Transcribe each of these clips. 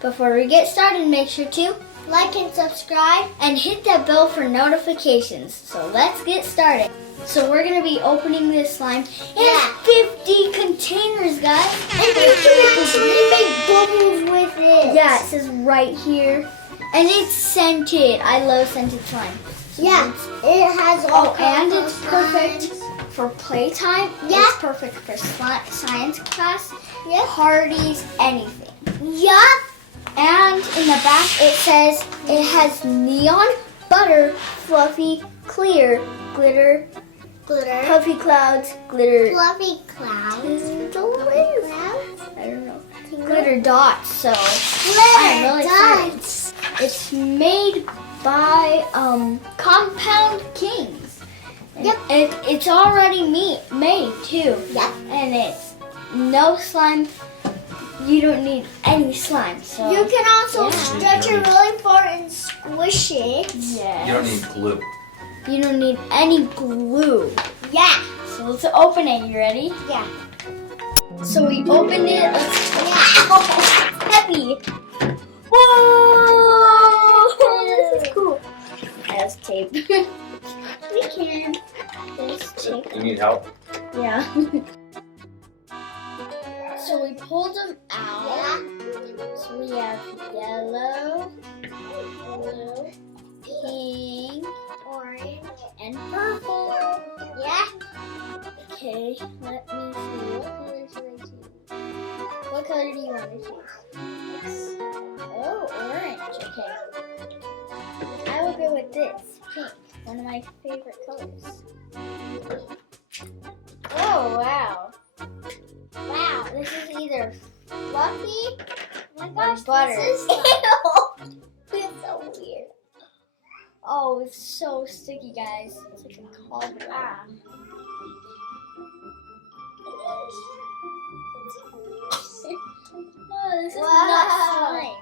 Before we get started, make sure to like and subscribe and hit that bell for notifications. So let's get started. So we're gonna be opening this slime. It has 50 containers, guys. And you can make bubbles with it. Yeah, it says right here. And it's scented. I love scented slime. Yeah, it has all and it's perfect for playtime. Yeah. It's perfect for science class, parties, anything. Yeah. And in the back it says it has neon, butter, fluffy, clear, glitter, puffy clouds, glitter. Fluffy clouds? I don't know. Glitter dots, so I'm really excited. It's made by Compound Kings. Yep. It's already made too. Yep. And it's no slime. You don't need any slime. So you can also stretch it really far and squish it. Yeah. You don't need glue. You don't need any glue. Yeah. So let's open it. You ready? Yeah. So we opened it. Wow, it's heavy. Whoa! This is cool. It has tape. We can. There's tape. You need help? Yeah. So we pulled them out. So we have yellow, blue, pink, orange, and purple. Yeah. Okay, let me see. What color should I choose? What color do you want to choose? Oh, orange. Okay. I will go with this, pink. One of my favorite colors. Oh, wow. Wow, this is either fluffy or butter. This is ew. It's so weird. Oh, it's so sticky, guys. It's like a cobweb. Oh, this is not slime.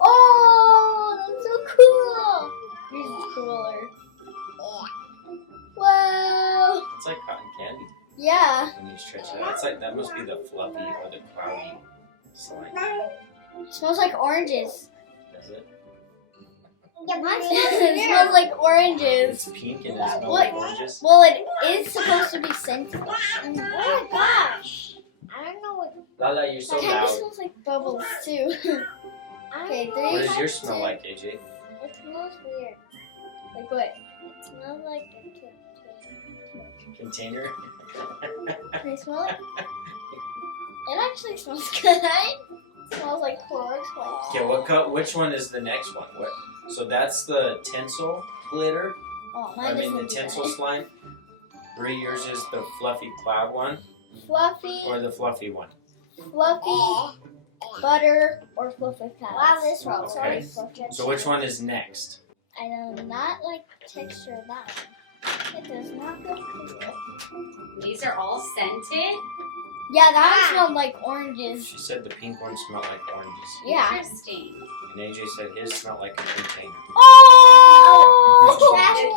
Oh, that's so cool. This is cooler. Wow. It's like cotton candy. Yeah. When you stretch it out. It's like, that must be the fluffy or the cloudy slime. It smells like oranges. Does it? It smells like oranges. It's pink and it smells like oranges. Well, it is supposed to be scented. Oh my gosh. I don't know what. Lala, you're so It kind of loud. smells like bubbles too. Okay, What does yours smell like, AJ? It smells weird. Like what? It smells like a Container? Can you smell it? It actually smells good. It smells like Clorox wipes. Okay, which one is the next one? What? So that's the tinsel glitter. Oh, I mean the tinsel slime. Bree, yours is the fluffy cloud one? Fluffy, Or the fluffy one? fluffy, butter, or fluffy clouds. Wow, this one. Okay. Sorry. So which one is next? I do not like the texture of that one. It does not look cool. These are all scented? Yeah, that one smelled like oranges. She said the pink one smelled like oranges. Yeah. Interesting. And AJ said his smelled like a container. Oh!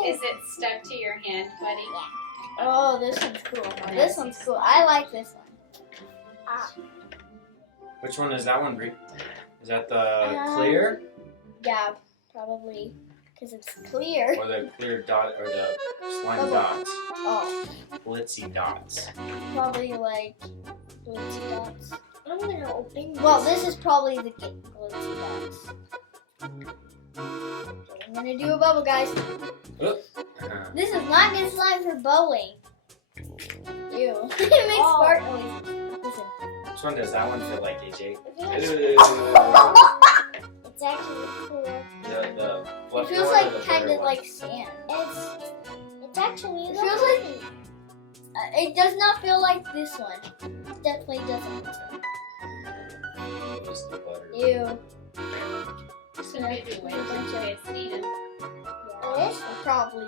Is it stuck to your hand, buddy? Oh, this one's cool. This one's cool. I like this one. Which one is that one, Bree? Is that the clear? Yeah, probably. Because it's clear. Or the clear dot, or the slime dots? Oh, Glitzy dots. probably like glitzy dots. I'm gonna open this. Well, this is probably the glitzy dots. Okay, I'm gonna do a bubble, guys. This is not good slime for bowling. Ew. It makes fart noises. Listen. Which one does that one feel like, AJ? It's actually cool. The It fluffy feels one like or the kind butter of one? like sand. It's actually. It feels like. It does not feel like this one. It definitely doesn't. Just the butter. Ew. So maybe wait until you guys see them. This will probably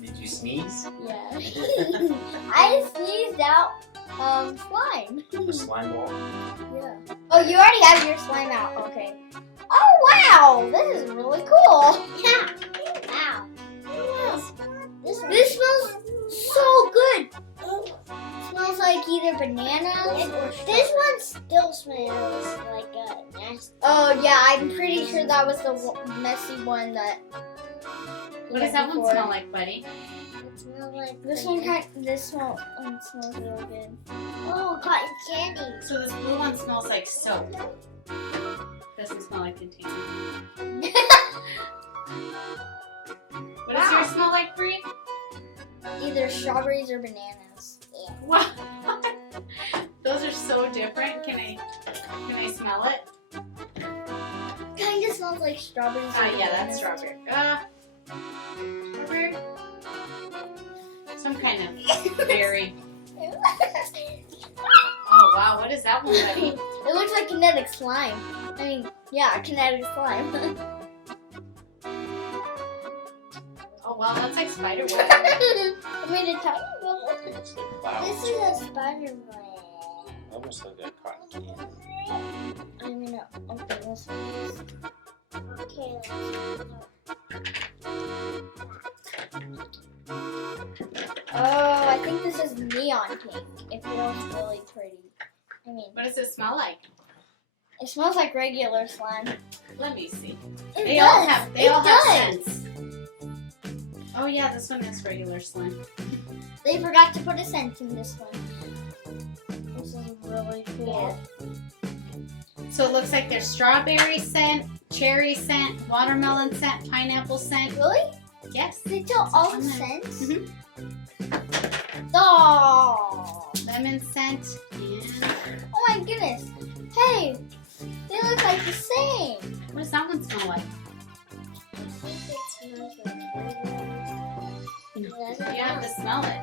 Did you sneeze? Yeah. I sneezed out slime. The slime ball. Yeah. Oh, you already have your slime out. Okay. Oh wow, this is really cool. Yeah. Wow. This smells so good. It smells like either bananas. This one still smells like a nasty. Oh yeah, I'm pretty sure that was the messy one that. What does that one before. smell like, buddy? It smells like This one smells real good. Oh, cotton candy. So this blue one smells like soap. Doesn't smell like container. What does yours smell like, Bree? Either strawberries or bananas. What? Those are so different. Can I smell it? Kind of smells like strawberries. or Yeah, that's bananas. strawberry. Strawberry? Some kind of berry. Oh wow, what is that one, buddy? It looks like kinetic slime. I mean, yeah, kinetic slime. Oh wow, that's like spider web. I made a tiny bubble. I think it's like clouds. This is a spider web. Almost like a cotton candy. I'm gonna open this one. Okay, Oh, I think this is neon pink. It feels really pretty. I mean, What does it smell like? it smells like regular slime. Let me see. It They does. all have does. scents. Oh yeah, this one is regular slime. They forgot to put a scent in this one. This is really cool. So it looks like there's strawberry scent, cherry scent, watermelon scent, pineapple scent. Really? Yes. They tell all on there. scents? Mhm. Oh. Lemon scent and Oh my goodness. Hey, they look like the same. what does that one smell like? I think it smells like You have to smell it.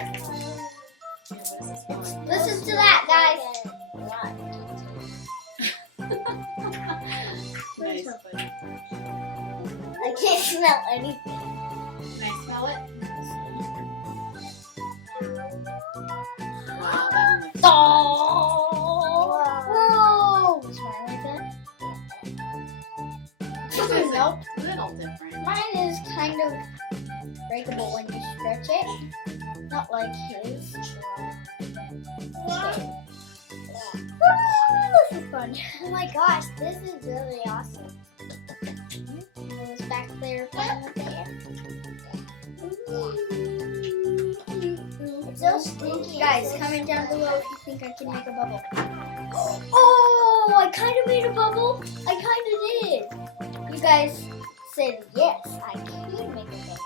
Yeah, what does it smell like? Listen to that, guys. Nice, buddy. I can't smell anything. Can I smell it? Wow, that one looks Oh. Whoa. Is mine like that? Nope. a little different. Mine is kind of breakable when you stretch it. Not like his. Okay. This is fun. Oh my gosh, this is really awesome. It was back there playing with the air. It's so stinky. Guys, comment down below if you think I can make a bubble. Oh, I kind of made a bubble. I kind of did. You guys said yes, I can make a bubble.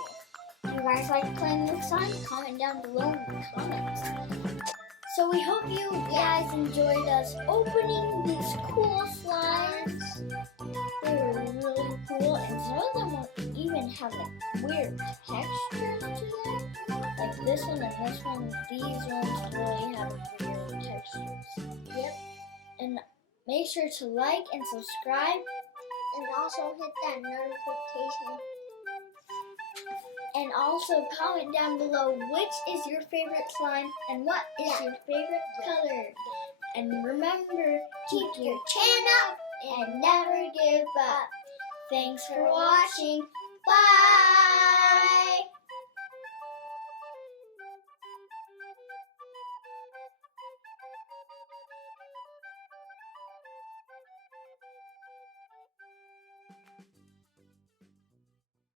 You guys like playing this time? Comment down below in the comments. So we hope you guys enjoyed us opening these cool slimes. They were really cool, and some of them will even have like weird textures to them. Like this one and this one. These ones really have weird textures. Yep. And make sure to like and subscribe. And also hit that notification. And also comment down below which is your favorite slime and what is your favorite color. And remember, keep your chin up and never give up. Thanks for watching. Bye!